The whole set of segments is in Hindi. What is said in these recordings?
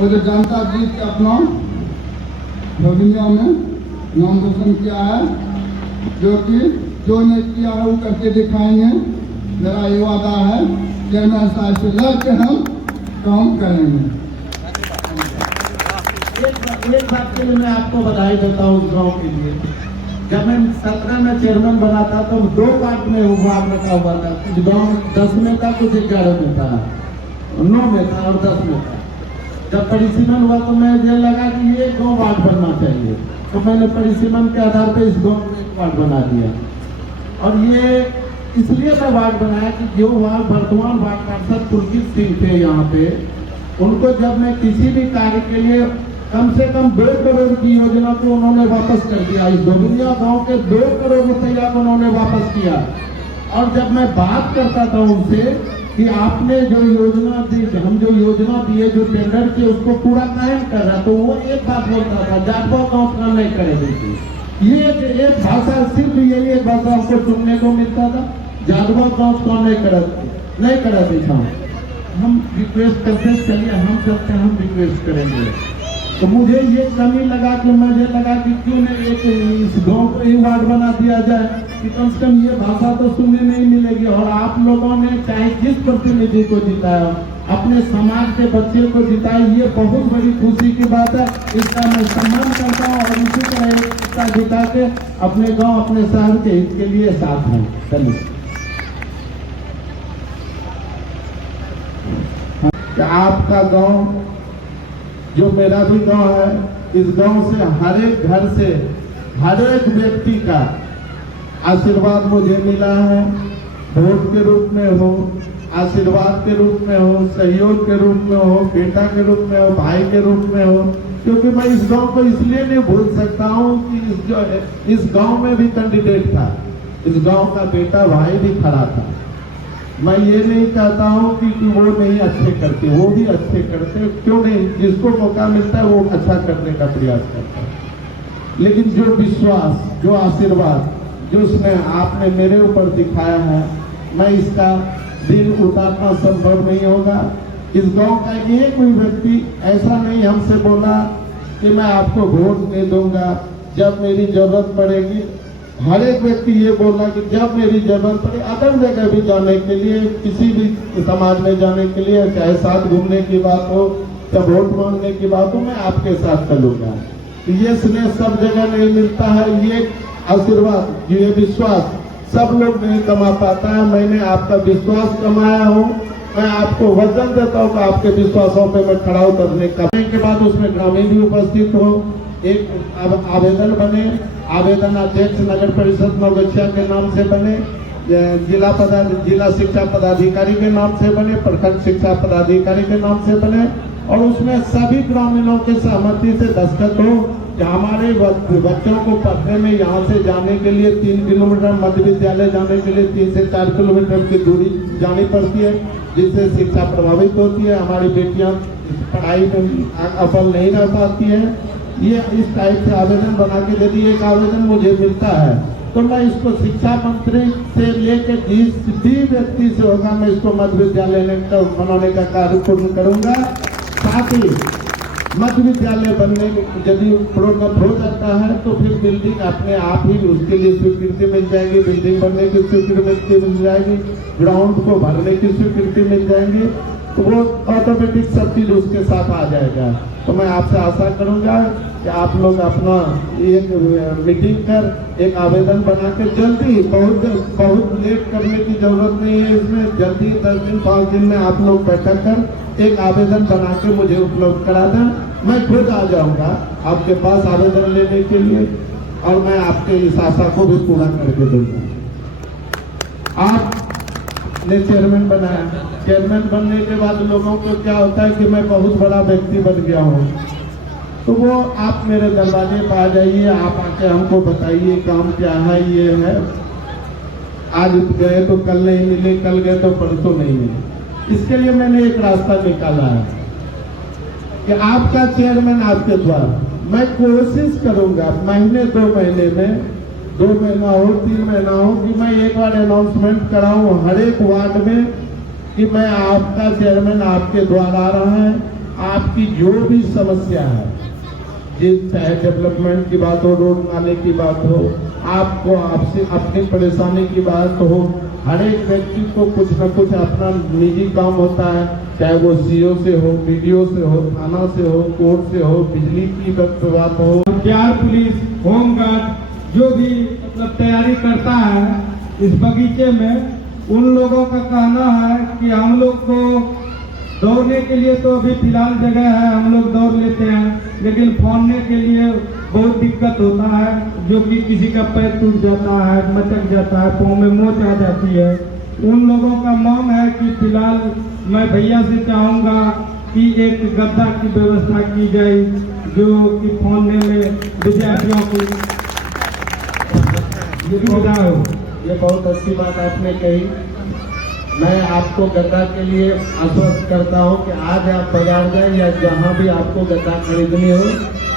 वो जो जनता जीत के अपना दुनिया में नाम रोशन किया है, जो कि जो ने किया है वो करके दिखाएंगे। मेरा ये वादा है चेयरमैन साहब से लग के हम काम करेंगे। एक बात के लिए मैं आपको बधाई देता हूँ उस गाँव के लिए। जब मैं 17 में चेयरमैन बना था तो 2 वार्ड में वार्ड रखा हुआ था। कुछ गाँव 10 में था, कुछ 11 में था, 9 में था और 10 में था। जब परिसीमन हुआ तो मुझे लगा कि ये 2 वार्ड बनना चाहिए, तो मैंने परिसीमन के आधार पर इस गाँव में 1 वार्ड बना दिया। और ये इसलिए मैं वार्ड बनाया कि जो वर्तमान वार्ड पार्षद पुलकित सिंह थे यहाँ पे, उनको जब मैं किसी भी कार्य के लिए कम से कम 2 करोड़ की योजना को उन्होंने वापस कर दिया। इस दोबिनिया गांव के 2 करोड़ रुपया को उन्होंने वापस किया। और जब मैं बात करता था उनसे कि आपने जो योजना दी, हम जो योजना दिए, जो टेंडर किए, उसको पूरा कायम कर रहा, तो वो एक बात बोलता था, जाटवा गाँव काम नहीं करेगी। ये एक भाषा, सिर्फ यही एक भाषा हमको सुनने को मिलता था, जाटवा गाँव काम नहीं कराते था। हम रिक्वेस्ट करते, चलिए हम करते हैं, हम रिक्वेस्ट करेंगे। तो मुझे ये कमी लगा कि मुझे लगा कि क्यों नहीं एक इस गाँव को ही वार्ड बना दिया जाए कि कम से कम ये भाषा तो सुनने नहीं मिलेगी। और आप लोगों ने चाहे जिस प्रतिनिधि को जिताया, अपने समाज के बच्चे को जिताया, ये बहुत बड़ी खुशी की बात है। इसका मैं सम्मान करता हूँ और इसी तरह एकता जिता के अपने गाँव, अपने शहर के हित के लिए साथ हैं। धन्यवाद। आपका गाँव जो मेरा भी गांव है, इस गांव से हर एक घर से हर एक व्यक्ति का आशीर्वाद मुझे मिला है। वोट के रूप में हो, आशीर्वाद के रूप में हो, सहयोग के रूप में हो, बेटा के रूप में हो, भाई के रूप में हो। क्योंकि मैं इस गांव को इसलिए नहीं भूल सकता हूं कि इस गांव में भी कैंडिडेट था, इस गांव का बेटा भाई भी खड़ा था। मैं ये नहीं कहता हूँ कि वो नहीं अच्छे करते, वो भी अच्छे करते, क्यों नहीं, जिसको मौका मिलता है वो अच्छा करने का प्रयास करता है। लेकिन जो विश्वास, जो आशीर्वाद, जो स्नेह आपने मेरे ऊपर दिखाया है, मैं इसका दिल उतारना संभव नहीं होगा। इस गांव का एक कोई व्यक्ति ऐसा नहीं हमसे बोला कि मैं आपको वोट नहीं दूंगा, जब मेरी जरूरत पड़ेगी। हर एक व्यक्ति ये बोला कि जब मेरी जरूरत पड़े, अदर जगह भी जाने के लिए, किसी भी समाज में जाने के लिए, चाहे साथ घूमने की बात हो या वोट मांगने की बात हो, मैं आपके साथ चलूंगा। ये स्नेह सब जगह नहीं मिलता है, ये आशीर्वाद, ये विश्वास सब लोग नहीं कमा पाता है। मैंने आपका विश्वास कमाया हूँ। मैं आपको वचन देता हूँ कि आपके विश्वासों पे मैं खड़ा उतरने के बाद उसमें ग्रामीण भी उपस्थित हो। एक आवेदन बने, आवेदन अध्यक्ष नगर परिषद नवगछिया के नाम से बने, जिला शिक्षा पदाधिकारी के नाम से बने, प्रखंड शिक्षा पदाधिकारी के नाम से बने, और उसमें सभी ग्रामीणों की सहमति से दस्तखत हो कि हमारे बच्चों को पढ़ने में यहाँ से जाने के लिए 3 किलोमीटर, मध्य विद्यालय जाने के लिए 3 से 4 किलोमीटर की दूरी जानी पड़ती है, जिससे शिक्षा प्रभावित होती है। हमारी बेटियाँ पढ़ाई में अव्वल नहीं रह पाती है। ये इस टाइप से आवेदन बना के यदि एक आवेदन मुझे मिलता है तो मैं इसको शिक्षा मंत्री से लेकर जिस भी व्यक्ति से होगा, मैं इसको मध्य विद्यालय बनाने का कार्य पूर्ण करूंगा। साथ ही मध्य विद्यालय बनने यदि प्रोग्राम हो जाता है तो फिर बिल्डिंग अपने आप ही उसके लिए स्वीकृति मिल जाएगी, बिल्डिंग बनने की स्वीकृति मिल जाएगी, ग्राउंड को भरने की स्वीकृति मिल जाएगी, तो वो ऑटोमेटिक सब चीज उसके साथ आ जाएगा। तो मैं आपसे आशा करूंगा कि आप लोग अपना एक मीटिंग कर एक आवेदन बना के जल्दी, बहुत लेट करने की जरूरत नहीं है इसमें, जल्दी 10 दिन 5 दिन में आप लोग बैठक कर एक आवेदन बना के मुझे उपलब्ध करा दें। मैं खुद आ जाऊंगा आपके पास आवेदन लेने के लिए और मैं आपके इस आशा को भी पूरा करके दूंगा। आपने चेयरमैन बनाया, चेयरमैन बनने के बाद लोगों को क्या होता है कि मैं बहुत बड़ा व्यक्ति बन गया हूँ, तो वो आप मेरे दरवाजे पर आ जाइए, आप आके हमको बताइए काम क्या है, ये है, आज गए तो कल नहीं मिले, कल गए तो परसों नहीं मिले। इसके लिए मैंने एक रास्ता निकाला है कि आपका चेयरमैन आपके द्वारा, मैं कोशिश करूंगा महीने 2 महीने में, 2 महीना हो 3 महीना हो, कि मैं एक बार अनाउंसमेंट कराऊं हर एक वार्ड में कि मैं आपका चेयरमैन आपके द्वारा आ रहा है, आपकी जो भी समस्या है, चाहे डेवलपमेंट की बात हो, रोड नाले की बात हो, आपको आपसे अपनी परेशानी की बात हो, हर एक व्यक्ति को कुछ न कुछ अपना निजी काम होता है, चाहे वो सीओ से हो, बीडीओ से हो, थाना से हो, कोर्ट से हो, बिजली की बात हो। बिहार पुलिस, होमगार्ड जो भी मतलब तैयारी करता है इस बगीचे में, उन लोगों का कहना है कि हम लोग को दौड़ने के लिए तो अभी फिलहाल जगह है, हम लोग दौड़ लेते हैं, लेकिन फाड़ने के लिए बहुत दिक्कत होता है, जो कि किसी का पैर टूट जाता है, मचक जाता है, पाँव में मोच आ जाती है। उन लोगों का मांग है कि फिलहाल मैं भैया से चाहूँगा कि एक गद्दा की व्यवस्था की जाए, जो कि फाड़ने में विद्यार्थियों को सुविधा हो। ये बहुत अच्छी बात आपने कही। मैं आपको गद्दा के लिए आश्वस्त करता हूँ कि आज आप बाजार जाए या जहाँ भी आपको गद्दा खरीदनी हो,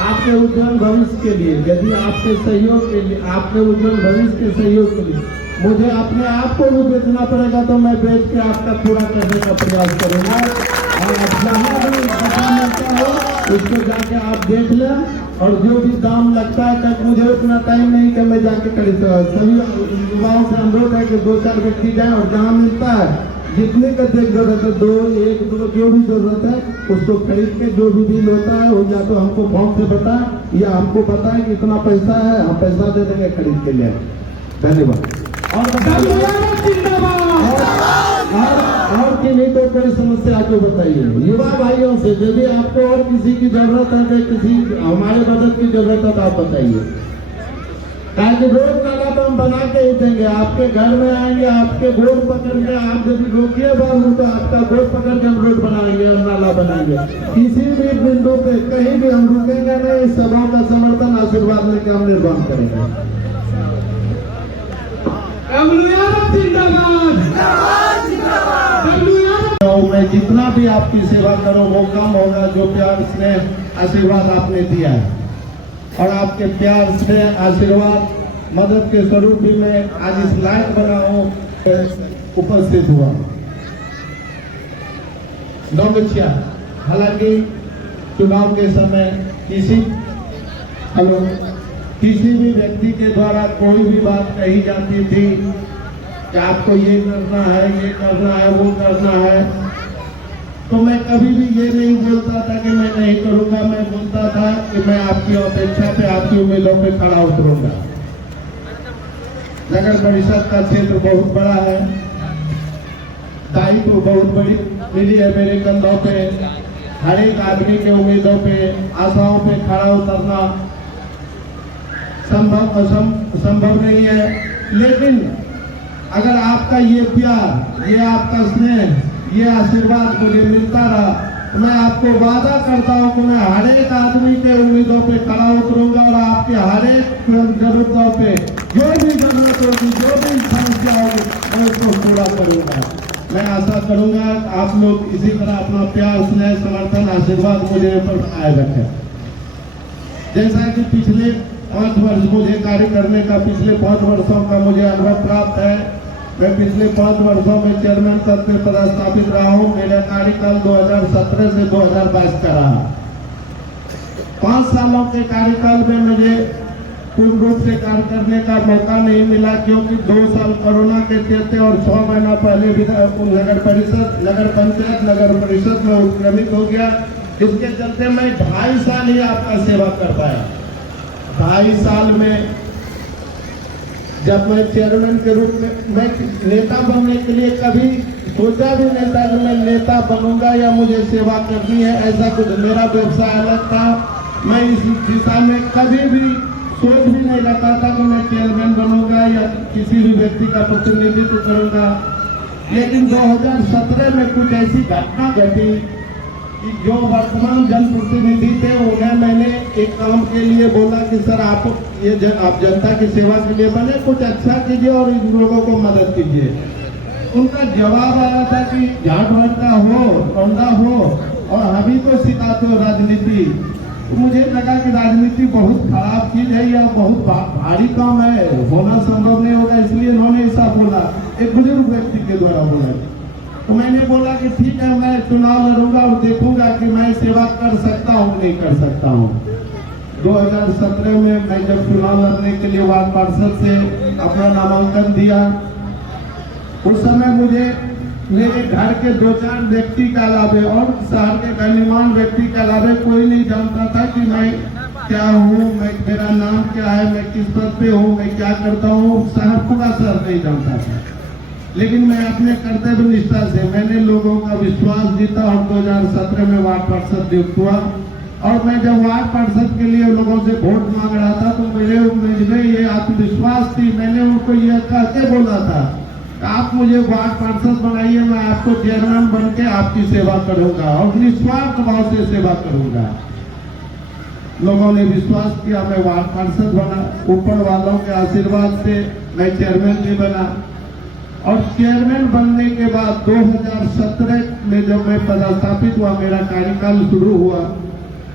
आपके उज्जवल भविष्य के लिए, यदि आपके सहयोग के लिए, आपके उज्जवल भविष्य के सहयोग के लिए मुझे अपने आप को भी बेचना पड़ेगा तो मैं बेच के आपका पूरा करने का प्रयास करूँगा। और जहाँ भी गद्दा मिलता हो उसको जाके आप देख लें, और जो भी दाम लगता है, तक मुझे उतना टाइम नहीं कि मैं जाके खरीद सकूँ। सभी युवाओं से अनुरोध है कि 2-4 व्यक्ति जाए और जहाँ मिलता है, जितने गद्दे की जरूरत है, 2, 1, 2 जो भी जरूरत है उसको खरीद के जो भी बिल होता है वो या तो हमको फोन से बताए या हमको बताएं कि इतना पैसा है, हम पैसा दे देंगे खरीद के लिए। धन्यवाद। और कि नहीं तो कोई समस्या को बताइए युवा भाइयों से, यदि आपको और किसी की जरूरत है, कि किसी हमारे मदद की जरूरत है तो आप बताइए, ताकि रोड नाला तो हम बना के ही देंगे। आपके घर में आएंगे, आपके गोद पकड़ के, आप यदि रोकिए बाबू तो आपका गोद पकड़ के हम रोड बनाएंगे और नाला बनाएंगे। किसी भी बिंदु पे कहीं भी हम रुकेंगे नहीं, सबों का समर्थन आशीर्वाद लेकर हम निर्माण करेंगे। मैं जितना भी आपकी सेवा करूं वो कम होगा, जो प्यार स्नेह आशीर्वाद आपने दिया है, और आपके प्यार स्नेह आशीर्वाद मदद के स्वरूप भी मैं आज इस लायक बना हूं, उपस्थित हुआ। नौगछिया, हालांकि चुनाव के समय किसी भी व्यक्ति के द्वारा कोई भी बात कही जाती थी कि आपको ये करना है, ये करना है, वो करना है, तो मैं कभी भी ये नहीं बोलता था कि मैं नहीं करूंगा। मैं बोलता था कि मैं आपकी अपेक्षा पे, आपकी उम्मीदों पे खड़ा उतरूंगा। नगर परिषद का क्षेत्र बहुत बड़ा है, दायित्व बहुत बड़ी मिली है मेरे कंधों पे। हर एक आदमी के उम्मीदों पे, आशाओं पे खड़ा उतरना संभव नहीं है, लेकिन अगर आपका ये प्यार, ये आपका स्नेह, ये आशीर्वाद मुझे मिलता रहा, तो मैं आपको वादा करता हूँ कि मैं हर एक आदमी के उम्मीदों पे खड़ा उतरूंगा और आपके हर एक जरूरतों पे, जो भी जरूरत होगी, जो भी समस्या होगी, मैं उसको पूरा करूंगा। मैं आशा करूंगा आप लोग इसी तरह अपना प्यार, स्नेह, समर्थन, आशीर्वाद मुझे ऊपर बनाए रखें। जैसा कि पिछले 5 वर्ष मुझे कार्य करने का, पिछले 5 वर्षों का मुझे अनुभव प्राप्त है। मैं पिछले 5 वर्षों में चेयरमैन पद पर पदस्थापित रहा हूँ। मेरा कार्यकाल 2017 से 2022 का रहा। 5 सालों के कार्यकाल में मुझे पूर्ण रूप से कार्य करने का मौका नहीं मिला, क्योंकि 2 साल कोरोना के चलते और 6 महीना पहले भी नगर पंचायत नगर परिषद में उत्क्रमित हो गया। इसके चलते मैं 2.5 साल ही आपका सेवा कर पाया। 2.5 साल में जब मैं चेयरमैन के रूप में, मैं नेता बनने के लिए कभी सोचा भी नहीं था कि मैं नेता बनूंगा या मुझे सेवा करनी है, ऐसा कुछ मेरा व्यवसाय अलग था। मैं इस दिशा में कभी भी सोच भी नहीं रखा था कि मैं चेयरमैन बनूंगा या किसी भी व्यक्ति का प्रतिनिधित्व करूंगा। लेकिन 2017 में कुछ ऐसी घटना घटी कि जो वर्तमान जनप्रतिनिधि थे उन्हें मैंने एक काम के लिए बोला कि सर आप जनता की सेवा के लिए बने, कुछ अच्छा कीजिए और इन लोगों को मदद कीजिए। उनका जवाब आया था कि झाड़ भरता हो, रौंदा हो और हम ही तो सिखाते हो राजनीति। मुझे लगा कि राजनीति बहुत खराब चीज है या बहुत भारी काम है, होना संभव नहीं होगा, इसलिए उन्होंने ऐसा बोला, एक बुजुर्ग व्यक्ति के द्वारा बोला। तो मैंने बोला कि ठीक है, मैं चुनाव लड़ूंगा और देखूंगा कि मैं सेवा कर सकता हूँ नहीं कर सकता हूँ। 2017 में मैं जब चुनाव लड़ने के लिए वार्ड पार्षद से अपना नामांकन दिया, उस समय मुझे मेरे घर के 2-4 व्यक्ति के अलावे और शहर के गणमान्य व्यक्ति के अलावे कोई नहीं जानता था कि मैं क्या हूँ, मेरा नाम क्या है, मैं किस पद पे हूँ, मैं क्या करता हूँ। पूरा शहर नहीं जानता था। लेकिन मैं अपने कर्तव्य निष्ठा से मैंने लोगों का विश्वास जीता और 2017 में वार्ड पार्षद नियुक्त हुआ। और मैं जब वार्ड पार्षद के लिए लोगों से वोट मांग रहा था तो मुझे ये आत्मविश्वास थी। मैंने उनको ये कह के बोला था, आप मुझे वार्ड पार्षद बनाइए, मैं आपको चेयरमैन बन के आपकी सेवा करूंगा और निस्वार्थ भाव से सेवा करूंगा। लोगों ने विश्वास किया, मैं वार्ड पार्षद बना। ऊपर वालों के आशीर्वाद से मैं चेयरमैन भी बना। और चेयरमैन बनने के बाद 2017 में जब मैं पदस्थापित हुआ, मेरा कार्यकाल शुरू हुआ,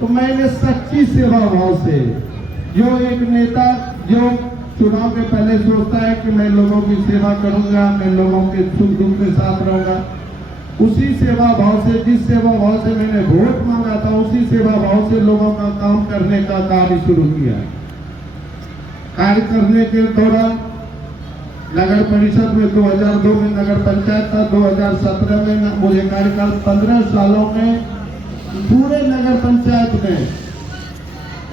तो मैंने सच्ची सेवा भाव से, जो एक नेता जो चुनाव के पहले सोचता है कि मैं लोगों की सेवा करूंगा, मैं लोगों के सुख दुख के साथ रहूंगा, उसी सेवा भाव से, जिस सेवा भाव से मैंने वोट मांगा था, उसी सेवा भाव से लोगों का काम करने का कार्य शुरू किया। कार्य करने के दौरान नगर परिषद में 2002 में नगर पंचायत था, 2017 में मुझे कार्यकाल 15 सालों में पूरे नगर पंचायत में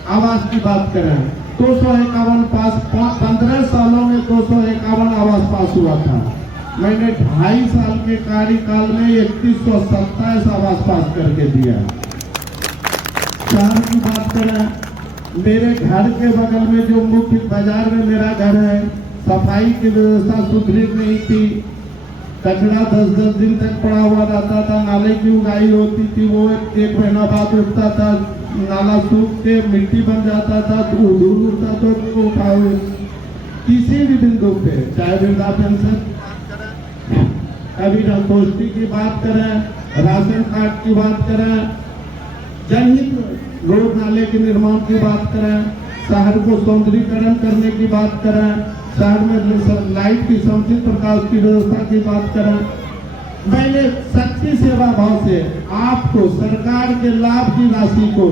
आवास की बात करें 251 पास, 15 सालों में 251 आवास पास हुआ था। मैंने 2.5 साल के कार्यकाल में 3127 आवास पास करके दिया। शहर की बात करें, मेरे घर के बगल में जो मुख्य बाजार में मेरा घर है, सफाई की व्यवस्था सुदृढ़ नहीं थी। कचरा 10-10 दिन तक पड़ा हुआ रहता था, नाले की उगाई होती थी, वो 1 महीना बाद उठता था, नाला सूख के मिट्टी बन जाता था, धूल उड़ता तो उठाओ। किसी भी बिंदु पे, चाहे वृद्धा पेंशन, कभी संगोष्ठी की बात करें, राशन कार्ड की बात करें, जनहित रोड नाले के निर्माण की बात करें, शहर को सौंदर्यीकरण करने की बात करें, शहर में लाइट की समुचित प्रकाश की व्यवस्था की बात करें, मैंने सच्ची सेवा भाव से आपको सरकार के लाभ की राशि को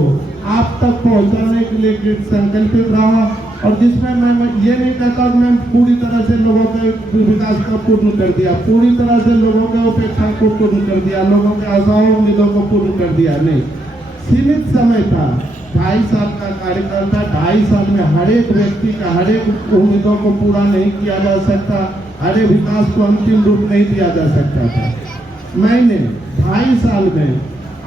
आप तक पहुंचाने के लिए संकल्पित रहा। और जिसमें मैं ये नहीं कहता कि मैं पूरी तरह से लोगों के विकास को पूर्ण कर दिया, पूरी तरह से लोगों के अपेक्षा को पूर्ण कर दिया, लोगों के आशाओं उम्मीदों को पूर्ण कर दिया, नहीं। सीमित समय था, 2.5 साल का कार्यकाल था। 2.5 साल में हर एक व्यक्ति का हर एक उम्मीदों को पूरा नहीं किया जा सकता, हर एक विकास को अंतिम रूप नहीं दिया जा सकता था। मैंने 2.5 साल में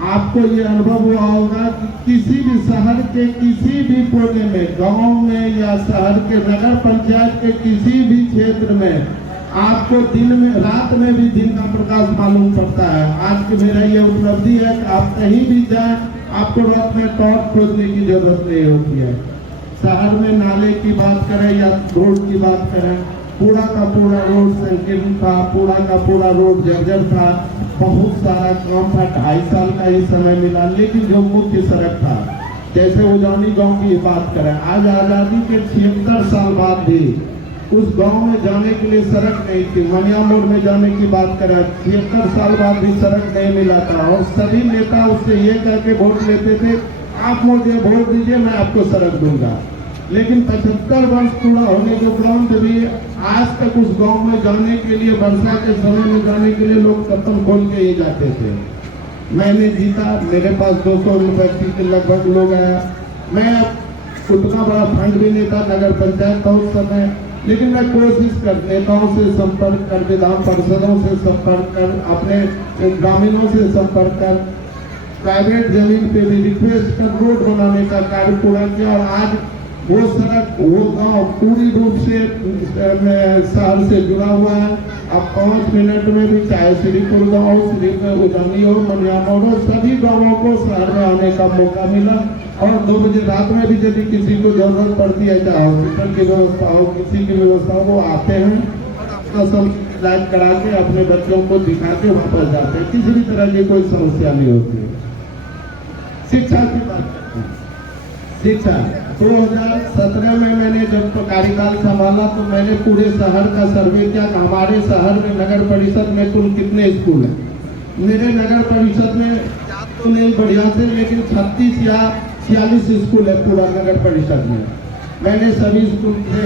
आपको ये अनुभव हुआ होगा कि किसी भी शहर के किसी भी कोने में, गांव में या शहर के नगर पंचायत के किसी भी क्षेत्र में आपको दिन में, रात में भी दिन का प्रकाश मालूम पड़ता है। आज की मेरा ये उपलब्धि है कि आप कहीं भी जाएं, आपको रात में टॉर्च खोजने की जरूरत नहीं होती है। शहर में नाले की बात करें या रोड की बात करें, पूरा का पूरा रोड संकीर्ण था, पूरा का पूरा रोड जर्जर था, बहुत सारा काम था। 2.5 साल का ही समय मिला। लेकिन जो मुख्य सड़क था, जैसे उजानी गांव की बात करें, आज आजादी के 76 साल बाद भी उस गांव में जाने के लिए सड़क नहीं थी। मनिया मोड़ में जाने की बात करें, 76 साल बाद भी सड़क नहीं मिला था। और सभी नेता उससे ये कह के वोट लेते थे, आप मुझे वोट दीजिए, मैं आपको सड़क दूंगा। लेकिन 75 वर्ष पूरा होने के उपरांत भी आज तक उस गांव में जाने के लिए, वर्षा के समय में जाने के लिए लोग कत्ल खोल के ही जाते थे। मैंने जीता, मेरे पास 200 व्यक्ति के लगभग लोग आया। मैं उतना बड़ा फंड भी नहीं था, नगर पंचायत था उस समय, लेकिन मैं कोशिश कर नेताओं से संपर्क कर, विधान पार्षदों से संपर्क कर, अपने ग्रामीणों से संपर्क कर, प्राइवेट जमीन पे भी रिक्वेस्ट कर रोड बनाने का कार्य पूरा किया। और आज वो सड़क, वो गांव पूरी रूप से शहर से जुड़ा हुआ है। अब 5 मिनट में भी, चाहे श्रीपुर गाँव, श्रीपुर उजानी हो, मनियामोड़ हो, सभी गाँवों को शहर में आने का मौका मिला। और 2 बजे रात में भी यदि किसी को जरूरत पड़ती है, चाहे हॉस्पिटल की व्यवस्था हो, किसी की व्यवस्था हो, वो आते हैं, अपना सब इलाज करा के अपने बच्चों को दिखा के वापस जाते हैं। किसी भी तरह की कोई समस्या नहीं होती। शिक्षा की बात करते हैं। शिक्षा 2017 में मैंने जब कार्यकाल संभाला तो मैंने पूरे शहर का सर्वे किया कि हमारे शहर में नगर परिषद में कुल कितने स्कूल हैं। मेरे नगर परिषद में तो नहीं बढ़िया से, लेकिन 36 या 46 स्कूल है पूरा नगर परिषद में। मैंने सभी स्कूल के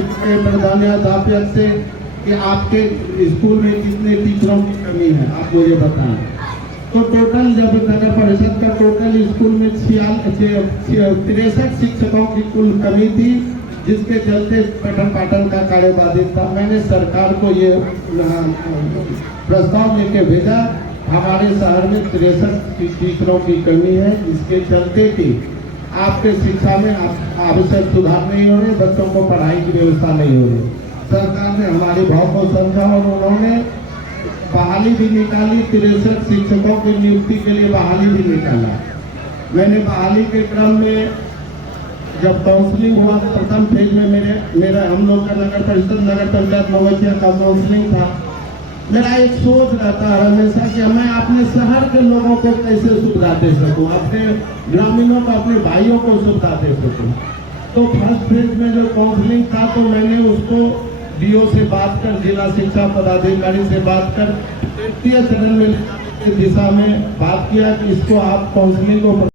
प्रधानाध्यापक से कि आपके स्कूल में कितने टीचरों की कमी है आप मुझे बताएं। तो टोटल जब नगर परिषद का टोटल स्कूल में 63 शिक्षकों की कुल कमी थी, जिसके चलते पठन पाठन का कार्य बाधित था। मैंने सरकार को ये प्रस्ताव लेके भेजा, हमारे शहर में 63 टीचरों की कमी है, इसके चलते कि आपके शिक्षा में आवश्यक सुधार नहीं हो रहे, बच्चों को पढ़ाई की व्यवस्था नहीं हो रही। सरकार ने हमारी भाव को समझा और उन्होंने बहाली भी निकाली, 63 शिक्षकों की नियुक्ति के लिए बहाली भी निकाला। मैंने बहाली के क्रम में जब काउंसलिंग हुआ, प्रथम फेज में मेरा हम लोग का नगर परिषद नगर पंचायत नवगछिया का काउंसलिंग था। मेरा एक सोच रहता है हमेशा कि मैं अपने शहर के लोगों को कैसे सुविधा दे सकूं, अपने ग्रामीणों को, अपने भाइयों को सुविधा दे सकूं। तो फर्स्ट फेज में जो काउंसलिंग था, तो मैंने उसको डीओ से बात कर, जिला शिक्षा पदाधिकारी से बात कर, तृतीय चरण में की दिशा में बात किया कि इसको आप काउंसलिंग को